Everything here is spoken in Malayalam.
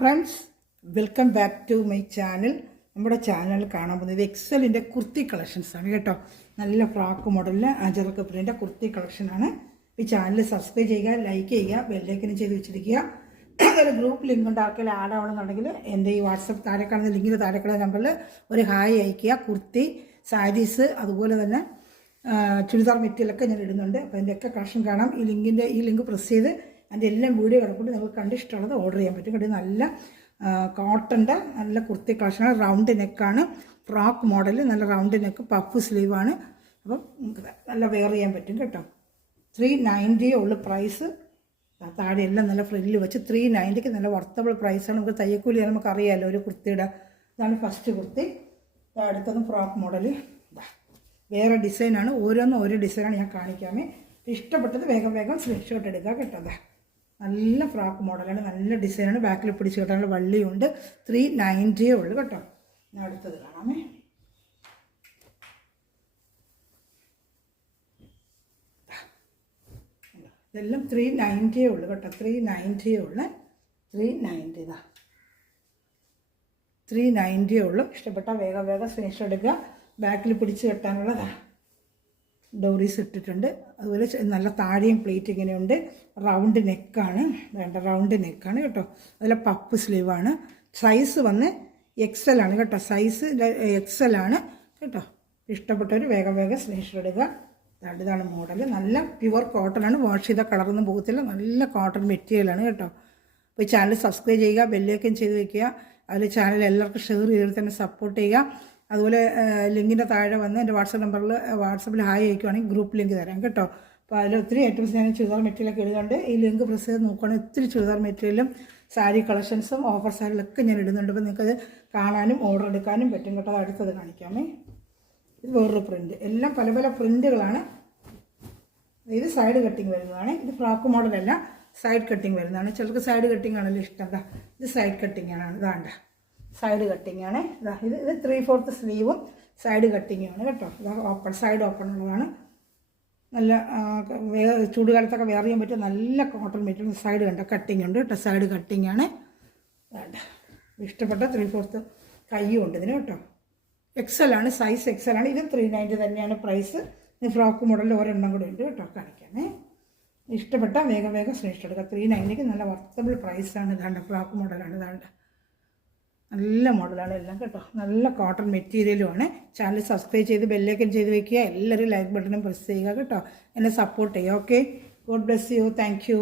Friends, welcome back to my channel. നമ്മുടെ ചാനൽ കാണാൻ പോകുന്നത് എക്സലിൻ്റെ കുർത്തി കളക്ഷൻസാണ് കേട്ടോ. നല്ല ഫ്രാക്ക് മോഡലിൽ അജറക്ക് പ്രിൻ്റെ കുർത്തി കളക്ഷനാണ്. ഈ ചാനൽ സബ്സ്ക്രൈബ് ചെയ്യുക, ലൈക്ക് ചെയ്യുക, ബെല്ലൈക്കനും ചെയ്ത് വെച്ചിരിക്കുക. ഒരു ഗ്രൂപ്പ് ലിങ്ക് ഉണ്ട്, ആർക്കെങ്കിലും ആഡ് ആവണമെന്നുണ്ടെങ്കിൽ എൻ്റെ ഈ വാട്സപ്പ് താഴെ കാണുന്ന ലിങ്കിൻ്റെ താഴെ കാണുന്ന നമ്പറിൽ ഒരു ഹായ് അയയ്ക്കുക. കുർത്തി, സാരീസ്, അതുപോലെ തന്നെ ചുരിദാർ മെറ്റീരിയലൊക്കെ ഞാൻ ഇടുന്നുണ്ട്. അപ്പോൾ അതിൻ്റെയൊക്കെ കളക്ഷൻ കാണാം. ഈ ലിങ്ക് പ്രസ് ചെയ്ത് അതിൻ്റെ എല്ലാം വീഡിയോ കിടക്കൊണ്ട് നിങ്ങൾക്ക് കണ്ടിഷ്ടമുള്ളത് ഓർഡർ ചെയ്യാൻ പറ്റും. കണ്ടി നല്ല കോട്ടൻ്റെ നല്ല കുർത്തി കളക്ഷനാണ്. റൗണ്ട് നെക്കാണ്, ഫ്രോക്ക് മോഡൽ, നല്ല റൗണ്ട് നെക്ക്, പഫ് സ്ലീവാണ്. അപ്പം നമുക്ക് നല്ല വെയർ ചെയ്യാൻ പറ്റും കേട്ടോ. 390 ഉള്ള പ്രൈസ്. താഴെ എല്ലാം നല്ല ഫ്രില്ല് വെച്ച് 390ക്ക് നല്ല വർത്തബിൾ പ്രൈസാണ്. നമുക്ക് തയ്യക്കൂലി നമുക്ക് അറിയാമല്ലോ ഒരു കുർത്തിയുടെ. ഇതാണ് ഫസ്റ്റ് കുർത്തി. അടുത്തതും ഫ്രോക്ക് മോഡൽ. വേറെ ഡിസൈനാണ്, ഓരോന്നും ഓരോ ഡിസൈനാണ് ഞാൻ കാണിക്കാമേ. ഇഷ്ടപ്പെട്ടത് വേഗം വേഗം സ്ക്രീൻഷോട്ട് എടുക്കുക കേട്ടോ. നല്ല ഫ്രോക്ക് മോഡലാണ്, നല്ല ഡിസൈനാണ്. ബാക്കിൽ പിടിച്ച് കിട്ടാനുള്ള വള്ളിയുണ്ട്. 390 ഉള്ളു കേട്ടോ. ഞാൻ അടുത്തത് കാണാമേ. ഇതെല്ലാം 390 ഉള്ളു കേട്ടോ. 390 ഉള്ളു. 390 ഇതാ 390 ഉള്ളു. ഇഷ്ടപ്പെട്ടാൽ വേഗം വേഗം സ്ക്രീൻഷോട്ട് എടുക്കുക. ബാക്കിൽ പിടിച്ച് കെട്ടാനുള്ളതാണ്. ഡോറീസ് ഇട്ടിട്ടുണ്ട്. അതുപോലെ നല്ല താഴെയും പ്ലേറ്റ് ഇങ്ങനെയുണ്ട്. റൗണ്ട് നെക്കാണ്, വേണ്ട റൗണ്ട് നെക്കാണ് കേട്ടോ. അതുപോലെ പപ്പ് സ്ലീവാണ്. സൈസ് വന്ന് XL ആണ് കേട്ടോ. സൈസ് XL ആണ് കേട്ടോ. ഇഷ്ടപ്പെട്ടവർ വേഗം വേഗം സ്ക്രീൻഷോട്ട് എടുക്കുക. ഇതാണ് മോഡൽ. നല്ല പ്യുവർ കോട്ടൺ ആണ്. വാഷ് ചെയ്താൽ കളറൊന്നും പോകത്തില്ല. നല്ല കോട്ടൺ മെറ്റീരിയലാണ് കേട്ടോ. അപ്പോൾ ഈ ചാനൽ സബ്സ്ക്രൈബ് ചെയ്യുക, ബെല്ലൈക്കൻ ചെയ്ത് വയ്ക്കുക. അതിൽ ചാനൽ എല്ലാവർക്കും ഷെയർ ചെയ്ത് തന്നെ സപ്പോർട്ട് ചെയ്യുക. അതുപോലെ ലിങ്കിൻ്റെ താഴെ വന്ന് എൻ്റെ വാട്സപ്പിൽ ഹായ് അയക്കുകയാണെങ്കിൽ ഗ്രൂപ്പ് ലിങ്ക് തരാം കേട്ടോ. അപ്പോൾ അതിൽ ഒത്തിരി ഐറ്റംസ് ഞാൻ ചുരിദാർ മെറ്റീരിയലൊക്കെ ഇടുന്നുണ്ട്. ഈ ലിങ്ക് പ്രസ് ചെയ്ത് നോക്കുകയാണെങ്കിൽ ഒത്തിരി ചുരിദാർ മെറ്റീരിയലും സാരി കളക്ഷൻസും ഓഫർ സാരികളൊക്കെ ഞാൻ ഇടുന്നുണ്ട്. അപ്പോൾ നിങ്ങൾക്കത് കാണാനും ഓർഡർ എടുക്കാനും പറ്റും കേട്ടോ. അത് അടുത്തത് കാണിക്കാമേ. ഇത് വേറൊരു പ്രിൻറ്റ്. എല്ലാം പല പല പ്രിൻറ്റുകളാണ്. ഇത് സൈഡ് കട്ടിങ് വരുന്നതാണ്. ഇത് ഫ്രോക്ക് മോഡലല്ല, സൈഡ് കട്ടിങ് വരുന്നതാണ്. ചിലർക്ക് സൈഡ് കട്ടിങ് ആണല്ലോ ഇഷ്ടം. ഇത് സൈഡ് കട്ടിങ് ആണ്. ഇതാണ്ട സൈഡ് കട്ടിങ് ആണ്. ഇത് 3/4 സ്ലീവും സൈഡ് കട്ടിങ്ങുമാണ് കേട്ടോ. ഇത് ഓപ്പൺ, സൈഡ് ഓപ്പൺ ഉള്ളതാണ്. നല്ല ചൂടുകാലത്തൊക്കെ വെയർ ചെയ്യാൻ പറ്റും. നല്ല കോട്ടൺ മെറ്റീരിയൽ. സൈഡ് കണ്ട കട്ടിങ് ഉണ്ട് കേട്ടോ. സൈഡ് കട്ടിങ് ആണ്. ഇഷ്ടപ്പെട്ട 3/4 കയ്യും ഉണ്ട് ഇതിന് കേട്ടോ. XL ആണ്, സൈസ് XL ആണ്. ഇത് 390 തന്നെയാണ് പ്രൈസ്. ഇത് ഫ്രോക്ക് മോഡലിൽ ഒരെണ്ണം കൂടെ ഉണ്ട് കേട്ടോ. കാണിക്കാമേ. ഇഷ്ടപ്പെട്ട വേഗം വേഗം സ്ക്രീൻഷോട്ട് എടുക്കുക. 390ക്ക് നല്ല വർത്തബിൾ പ്രൈസാണ്. ഇതാണ്ട് ഫ്രോക്ക് മോഡലാണ്. ഇതാണ്ട് നല്ല മോഡലാണ് എല്ലാം കേട്ടോ. നല്ല കോട്ടൺ മെറ്റീരിയലുമാണ്. ചാനൽ സബ്സ്ക്രൈബ് ചെയ്ത് ബെല്ലൈക്കൻ ചെയ്ത് വയ്ക്കുക. എല്ലാവരും ലൈക്ക് ബട്ടണും പ്രസ് ചെയ്യുക കേട്ടോ. എന്നെ സപ്പോർട്ട് ചെയ്യുക. Okay, God bless you. Thank you.